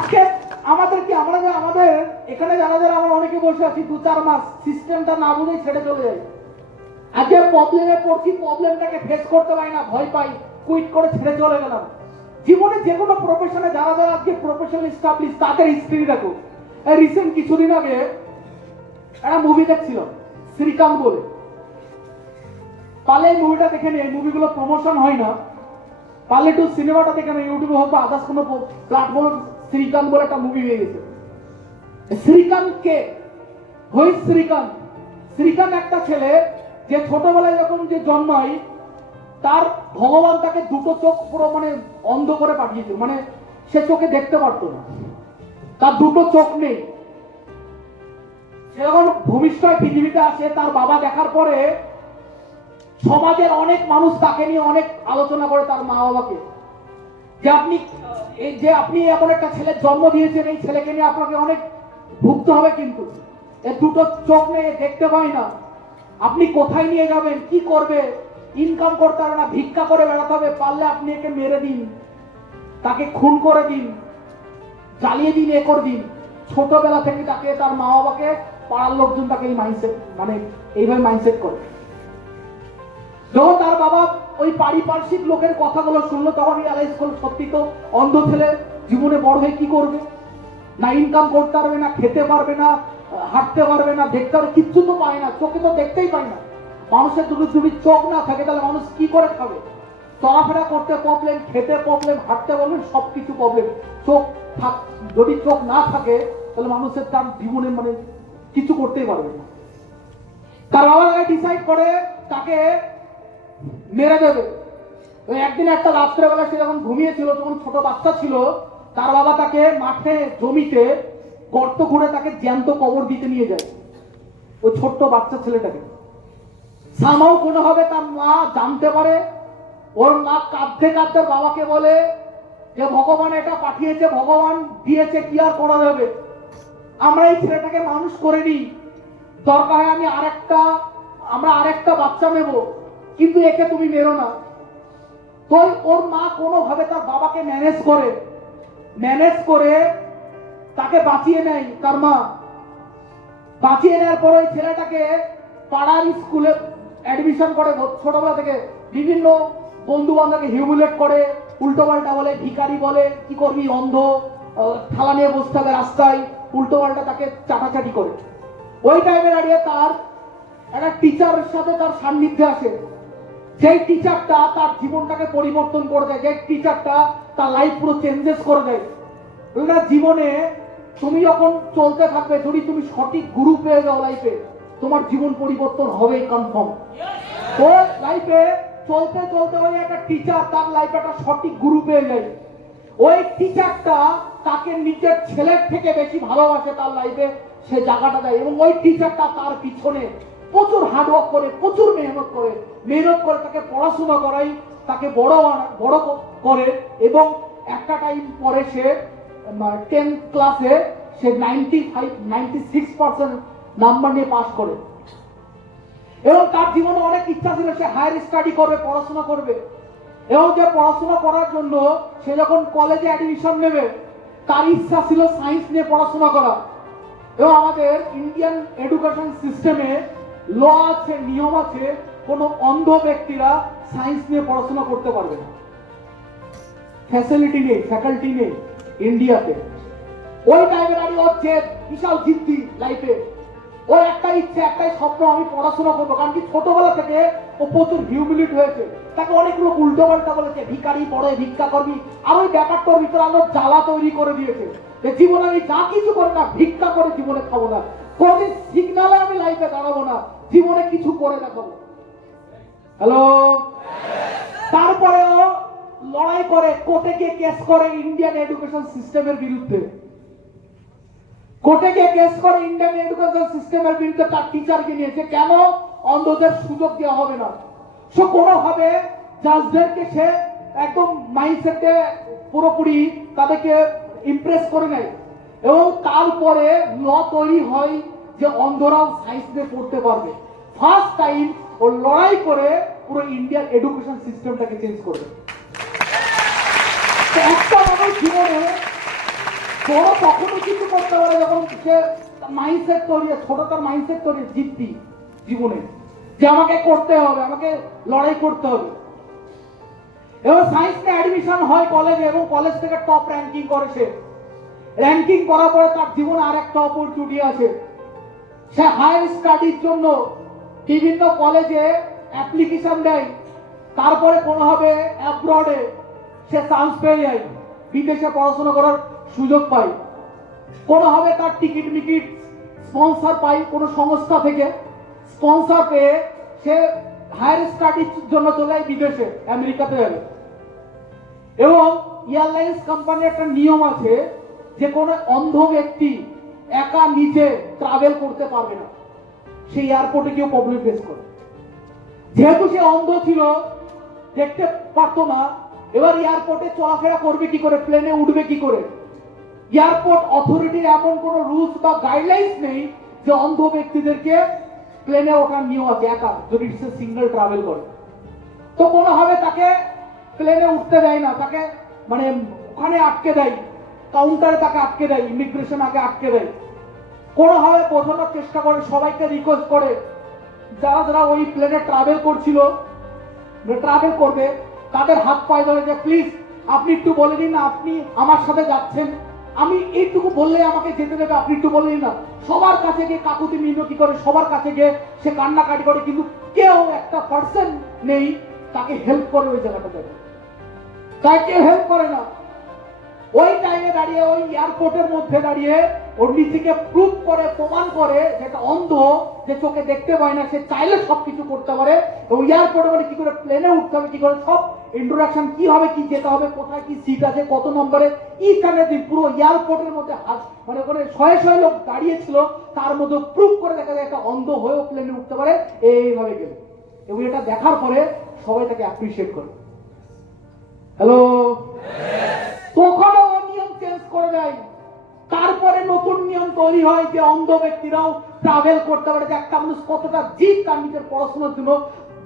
আজকে আমাদের এখানে যারা আমরা অনেকে বসে আছি 2-4 মাস সিস্টেমটা না বুঝেই ছেড়ে চলে যাই। আজকে প্রবলেমে পড়ছি, প্রবলেমটাকে ফেস করতে পারি না, ভয় পাই, কুইট করে ছেড়ে চলে গেলাম। জীবনে যে কোনো প্রফেশনে যারা আজকে প্রফেশনাল এস্টাবলিশ তাদের হিস্ট্রি দেখো। রিসেন্ট কিছুদিন আগে একটা মুভি দেখছিল শ্রীকান্ত বলে, পারলে এই মুভিটা দেখে নিই। এই মুভিগুলো প্রমোশন হয় না, পারলে একটু সিনেমাটা দেখে নিই, ইউটিউবে হোক বা আদার্স কোনো প্ল্যাটফর্মে। শ্রীকান্ত বলে একটা মুভি হয়ে গেছে। শ্রীকান্ত কে? হই শ্রীকান্ত। শ্রীকান্ত একটা ছেলে যে ছোটবেলায় যখন যে জন্মায় তার ভগবান তাকে দুটো চোখ পুরো অন্ধ করে পাঠিয়েছিল, সে চোখে দেখতে পারতো না, তার দুটো চোখ নেই। সে যখন ভূমিষ্ঠয় পৃথিবীতে আসে, তার বাবা দেখার পরে সমাজের অনেক মানুষ তাকে নিয়ে অনেক আলোচনা করে তার মা বাবাকে, যে আপনি এমন একটা ছেলের জন্ম দিয়েছেন, এই ছেলেকে নিয়ে আপনাকে অনেক ভুগতে হবে, কিন্তু এর দুটো চোখ নেই, দেখতে পায় না, আপনি কোথায় নিয়ে যাবেন, কি করবে, ইনকাম করতে হবে না, ভিক্ষা করে বেড়াতে হবে, পারলে আপনি একে মেরে দিন, তাকে খুন করে দিন, জ্বালিয়ে দিন, এ করে দিন। ছোটবেলা থেকে তাকে তার মা বাবাকে, পাড়ার লোকজন তাকে এই মাইন্ডসেট এইভাবে মাইন্ডসেট করে। যখন তার বাবা ওই পারিপার্শ্বিক লোকের কথাগুলো শুনলো, তখন রিয়ালাইজ করলো সত্যি তো অন্ধ ছেলে জীবনে বড় হয়ে কি করবে, না ইনকাম করতে পারবে না, খেতে পারবে না, হাঁটতে পারবে না, দেখতে পারবে, কিচ্ছু তো পায় না, চোখে তো দেখতেই পায় না। মানুষের দুটি চোখ না থাকে তাহলে মানুষ কি করে খাবে? চলাফেরা করতে প্রবলেম, খেতে প্রবলেম, হাঁটতে প্রবলেম, সবকিছু প্রবলেম। যদি চোখ না থাকে তাহলে মানুষের তার জীবনে কিছু করতেই পারবে না। তার বাবা ডিসাইড করে তাকে মেরে দেবে। ওই একদিন একটা রাত্রেবেলা সে যখন ঘুমিয়েছিল, তখন ছোট বাচ্চা ছিল, তার বাবা তাকে মাঠে জমিতে গর্ত ঘুরে তাকে জ্যান্ত কবর দিতে নিয়ে যায়, ওই ছোট্ট বাচ্চা ছেলেটাকে। সামাও কোনোভাবে তার মা জানতে পারে, ওর মা কাঁদতে কাঁদতে বাবাকে বলে যে ভগবান এটা পাঠিয়েছে, ভগবান দিয়েছে, কি আর করা যাবে, আমরা এই ছেলেটাকে মানুষ করে নিই, দরকার হয় আমরা আরেকটা বাচ্চা নেব, কিন্তু একে তুমি মেরো না। তো ওর মা কোনোভাবে তার বাবাকে ম্যানেজ করে তাকে বাঁচিয়ে নেয়। তার মা বাঁচিয়ে নেওয়ার পর ওই ছেলেটাকে পাড়ার স্কুলে অ্যাডমিশন করে। ছোটবেলা থেকে বিভিন্ন বন্ধু বান্ধবকে হিউমিলেট করে, উল্টো পাল্টা বলে, ভিখারি বলে, কি করবি অন্ধ, থালা নিয়ে বসতে হবে রাস্তায়, উল্টো পাল্টা তাকে চাটাচাটি করে। ওই টাইমে দাঁড়িয়ে তার একটা টিচারের সাথে তার সান্নিধ্যে আসে, যেই টিচারটা তার জীবনটাকে পরিবর্তন করে দেয়, যে টিচারটা তার লাইফ পুরো চেঞ্জেস করে দেয়। জীবনে তুমি যখন চলতে থাকবে, যদি তুমি সঠিক গুরু পেয়ে যাও লাইফে, তোমার জীবন পরিবর্তন হবেই কনফার্ম। তো লাইফে চলতে চলতে ওই একটা টিচার তার লাইফে একটা সঠিক গুরু পেয়ে যায়। ওই টিচারটা তাকে নিজের ছেলের থেকে বেশি ভালোবাসে, তার লাইফে সে জায়গাটা দেয়, এবং ওই টিচারটা তার পিছনে প্রচুর হার্ডওয়ার্ক করে, প্রচুর মেহনত করে তাকে পড়াশোনা করাই, তাকে বড় করে, এবং একটা টাইম পরে সে 10th ক্লাসে সে 96% নাম্বার নিয়ে পাস করে। এবং তার জীবনে অনেক ইচ্ছা ছিল সে হায়ার স্টাডি করবে, পড়াশোনা করবে, এবং যে পড়াশোনা করার জন্য সে যখন কলেজে অ্যাডমিশন নেবে, তার ইচ্ছা ছিল সায়েন্স নিয়ে পড়াশোনা করা। এবং আমাদের ইন্ডিয়ান এডুকেশন সিস্টেমে ল আছে, নিয়ম আছে, কোনো অন্ধ ব্যক্তিরা সায়েন্স নিয়ে পড়াশোনা করতে পারবে না, ফ্যাকাল্টি নেই ইন্ডিয়াতে। ওই টাইমে দাঁড়িয়ে হচ্ছে বিশাল জিদ্দি লাইফে, ওর একটাই ইচ্ছে, একটাই স্বপ্ন, আমি পড়াশোনা করবো। কারণ কি ছোটবেলা থেকে ও প্রচুর হিউমিলিট হয়েছে, তাকে অনেকগুলো উল্টো পাল্টা বলেছে, ভিখারি বড় ভিক্ষা করবি, আর ওই ব্যাপারটার ভিতরে আলো জ্বালা তৈরি করে দিয়েছে যে জীবনে আমি যা কিছু করি না, ভিক্ষা করে জীবনে খাবো না, কোনদিন সিগনালে আমি লাইফে দাঁড়াবো না, জীবনে কিছু করে দেখাবো। হ্যালো। তারপরেও লড়াই করে, কোর্টে গিয়ে কেস করে ইন্ডিয়ান এডুকেশন সিস্টেমের বিরুদ্ধে, তার টিচারকে নিয়েছে, কেন অন্ধদের সুযোগ দেওয়া হবে না। সে কোনোভাবে জাজদেরকে সে একদম মাইন্ডসেটে পুরোপুরি তাদেরকে ইমপ্রেস করে নেয়, এবং তারপরে ল তৈরি হয় যে অন্ধরাও সায়েন্স নিয়ে পড়তে পারবে। ফার্স্ট টাইম ও লড়াই করে পুরো ইন্ডিয়ান এডুকেশন সিস্টেমটাকে চেঞ্জ করবে। একটা মানুষ জীবনে বড় কখনো কিছু করতে পারে যখন সে মাইন্ডসেট তৈরি, ছোট তার মাইন্ডসেট তৈরি জিদ্দি জীবনে, যে আমাকে করতে হবে, আমাকে লড়াই করতে হবে। এবার সায়েন্স নিয়ে অ্যাডমিশন হয় কলেজে এবং কলেজ থেকে টপ র্যাঙ্কিং করে সে। র্যাঙ্কিং করার পরে তার জীবনে আর একটা অপরচুনিটি আছে। সে হায়ার স্টাডির জন্য বিভিন্ন কলেজে অ্যাপ্লিকেশন দেয়, তারপরে কোনো হবে অ্যাব্রডে সে চান্স পেয়ে যায়, বিদেশে পড়াশোনা করার সুযোগ পায়। কোনো হবে তার টিকিট মিকিট স্পন্সর পায় কোনো সংস্থা থেকে, স্পন্সর পেয়ে সে হায়ার স্টাডির জন্য চলে যায় বিদেশে, আমেরিকাতে যাবে। এবং এয়ারলাইন্স কোম্পানির একটা নিয়ম আছে যে কোনো অন্ধ ব্যক্তি একা নিজে ট্রাভেল করতে পারবে না, সেই এয়ারপোর্টে কেউ প্রবলেম ফেস করে। যেহেতু সে অন্ধ ছিল, দেখতে পারতো না, এবার এয়ারপোর্টে চলাফেরা করবে কি করে, প্লেনে উঠবে কি করে? এয়ারপোর্ট অথরিটির এমন কোন রুলস বা গাইডলাইন্স নেই যে অন্ধ ব্যক্তিদেরকে প্লেনে ওঠার নিয়ম আছে একা, যদি সে সিঙ্গেল ট্রাভেল করে। তো কোনোভাবে তাকে প্লেনে উঠতে দেয় না, তাকে মানে ওখানে আটকে দেয়, কাউন্টারে তাকে আটকে দেয়, ইমিগ্রেশন আগে আটকে দেয়। কোনোভাবে বোঝানোর চেষ্টা করে, সবাইকে রিকোয়েস্ট করে, যারা যারা ওই প্লেনে ট্রাভেল করছিল, ট্রাভেল করবে, তাদের হাত পায়ে ধরে যে প্লিজ আপনি একটু বলে দিন না, আপনি আমার সাথে যাচ্ছেন, আমি এইটুকু বললে আমাকে যেতে দেবে, আপনি একটু বলে দিন না। সবার কাছে গিয়ে কাকুতি মিনতি করে, সবার কাছে গিয়ে সে কান্নাকাটি করে, কিন্তু কেউ একটা পার্সন নেই তাকে হেল্প করে ওই জায়গাটা যাবে, তাই কেউ হেল্প করে না। ওই টাইমে দাঁড়িয়ে, ওই এয়ারপোর্টের মধ্যে দাঁড়িয়ে ওর নিজেকে প্রুভ করে, প্রমাণ করে যেটা অন্ধ, যে চোখে দেখতে পায় না, সে চাইলে সবকিছু করতে পারে। এবং এয়ারপোর্টে মানে কি করে প্লেনে উঠতে হবে, কি করে সব ইন্ট্রোডাকশন, কি হবে, কি যেতে হবে, কোথায় কি সিট আছে, কত নম্বরে, ইখানে পুরো এয়ারপোর্টের মধ্যে মানে ওখানে শয়ে শয়ে লোক দাঁড়িয়ে ছিল, তার মধ্যে প্রুভ করে দেখা যায় একটা অন্ধ হয়েও প্লেনে উঠতে পারে, এইভাবে গেলে। এবং এটা দেখার পরে সবাই তাকে অ্যাপ্রিশিয়েট করে। হ্যালো, তখনও নিয়ম চেঞ্জ করে দেয়। তারপরে নতুন নিয়ম তৈরি হয় যে অন্ধ ব্যক্তিরাও ট্রাভেল করতে পারে। একটা মানুষ কতটা জিদ তার নিজের পড়াশোনার জন্য,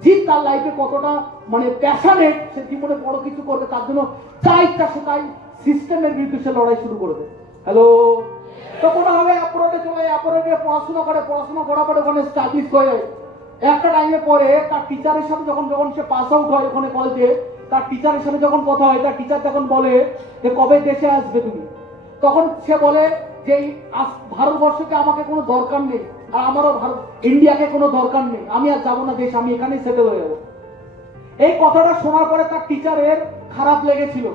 জিদ তার লাইফে কতটা মানে প্যাশনেট, সে জীবনে বড় কিছু করবে, তার জন্য যা ইচ্ছা সে তাই সিস্টেমের বিরুদ্ধে সে লড়াই শুরু করবে। হ্যালো, তো কোনোভাবে অ্যাপরোডে চলে যায়, অ্যাপরোডে পড়াশোনা করে, পড়াশোনা করার পরে ওখানে স্টাডিজ হয়ে যায়। একটা টাইমে পরে তার টিচারের সাথে যখন সে পাস আউট হয় ওখানে কলেজে, তার টিচারের সাথে যখন কথা হয়, তার টিচার যখন বলে যে কবে দেশে আসবে তুমি, তখন সে বলে যে ভারতবর্ষকে আমাকে কোনো দরকার নেই, আর আমারও ইন্ডিয়াকে কোনো দরকার নেই, আমি আর যাবো না দেশ, আমি এখানেই সেটেল হয়ে যাবো। এই কথাটা শোনার পরে তার টিচারের খারাপ লেগেছিল।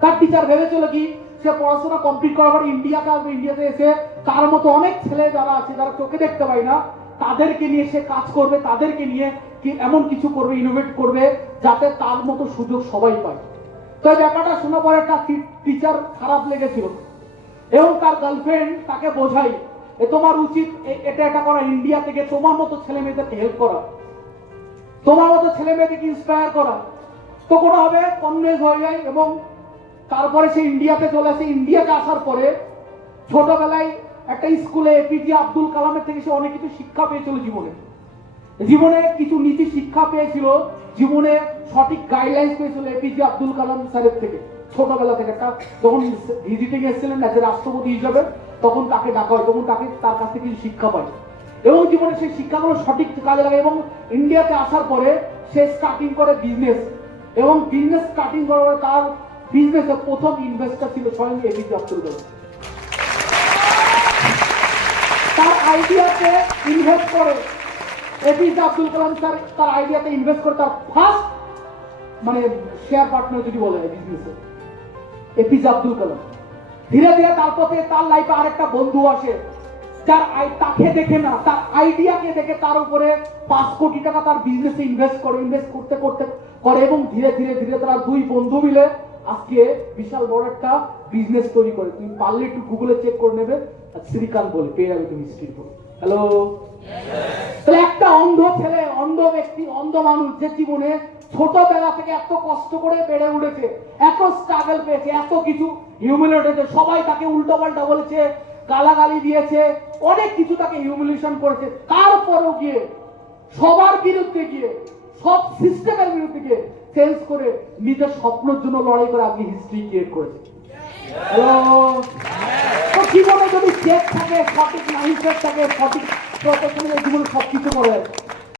তার টিচার ভেবেছিল কি, সে পড়াশোনা কমপ্লিট করার পর ইন্ডিয়াতে আসবে, ইন্ডিয়াতে এসে তার মতো অনেক ছেলে যারা আছে, যারা চোখে দেখতে পায় না, তাদেরকে নিয়ে সে কাজ করবে, তাদেরকে নিয়ে কি এমন কিছু করবে, ইনোভেট করবে, যাতে তার মতো সুযোগ সবাই পায়। তো এই ব্যাপারটা শোনার পরে তার টিচার খারাপ লেগেছিল এবং তার গার্লফ্রেন্ড তাকে বোঝাই, তোমার উচিত এটা করা, ইন্ডিয়া থেকে তোমার মতো ছেলে মেয়েদেরকে হেল্প করা, তোমার মতো ছেলে মেয়েদেরকে ইন্সপায়ার করা। তো কোনোভাবে কনভিন্স হয়ে যায় এবং তারপরে সে ইন্ডিয়াতে চলে আসে। ইন্ডিয়াতে আসার পরে ছোটবেলায় একটা স্কুলে এপিজে আব্দুল কালামের থেকে সে অনেক কিছু শিক্ষা পেয়েছিল, জীবনে কিছু নীতি শিক্ষা পেয়েছিল, জীবনে সঠিক গাইডলাইন্স পেয়েছিল এপিজে আব্দুল কালাম স্যারের থেকে। ছোটবেলা থেকে যখন ভিজিটিং এসেছিলেন না রাষ্ট্রপতি হিসাবে, তখন তাকে ডাকা হয়, তখন তার কাছ থেকে কিছু শিক্ষা পায় এবং জীবনে সেই শিক্ষাগুলো সঠিক কাজে লাগে। এবং ইন্ডিয়াতে আসার পরে সে স্টার্টিং করে বিজনেস, এবং বিজনেস স্টার্টিং করার পরে তার বিজনেসের প্রথম ইনভেস্টার ছিল স্বয়ং এপিজে আব্দুল কালাম। তার আইডিয়াতে ইনভেস্ট করে এপিজে আব্দুল কালাম স্যার, তার আইডিয়াতে ইনভেস্ট করে তার ফার্স্ট মানে শেয়ার পার্টনার যদি বলে বিজনেসে এপিজে আব্দুল কালাম। ধীরে ধীরে তারপরে তার লাইফে আরেকটা বন্ধু আসে, যার তাকে দেখে না, তার আইডিয়াকে দেখে তার উপরে 5 কোটি টাকা তার বিজনেসে ইনভেস্ট করতে করতে করে এবং ধীরে ধীরে ধীরে তারা দুই বন্ধু মিলে আজকে বিশাল বড় একটা বিজনেস তৈরি করে। তুমি পারলে একটু গুগলে চেক করে নেবে, শ্রীকান্ত বলে পেয়ে যাবে তুমি স্ট্রিট বলে। হ্যালো, তাহলে একটা অন্ধ ছেলে, অন্ধ ব্যক্তি, অন্ধ মানুষ যে জীবনে ছোটবেলা থেকে এত কষ্ট করে বেড়ে উঠেছে, এত স্ট্রাগল পেয়েছে, এত কিছু হিউমিলেট হয়েছে, সবাই তাকে উল্টো পাল্টা বলেছে, গালাগালি দিয়েছে, অনেক কিছু তাকে হিউমিলেশন করেছে, তারপরও গিয়ে সবার বিরুদ্ধে গিয়ে, সব সিস্টেমের বিরুদ্ধে গিয়ে চেঞ্জ করে নিজের স্বপ্নের জন্য লড়াই করে আজকে হিস্ট্রি ক্রিয়েট করেছে। হ্যালো। জীবনে যদি চেক থাকে, সঠিক মাইন্ডসেট থাকে, সঠিক প্রফেশনাল জীবনে সবকিছু করে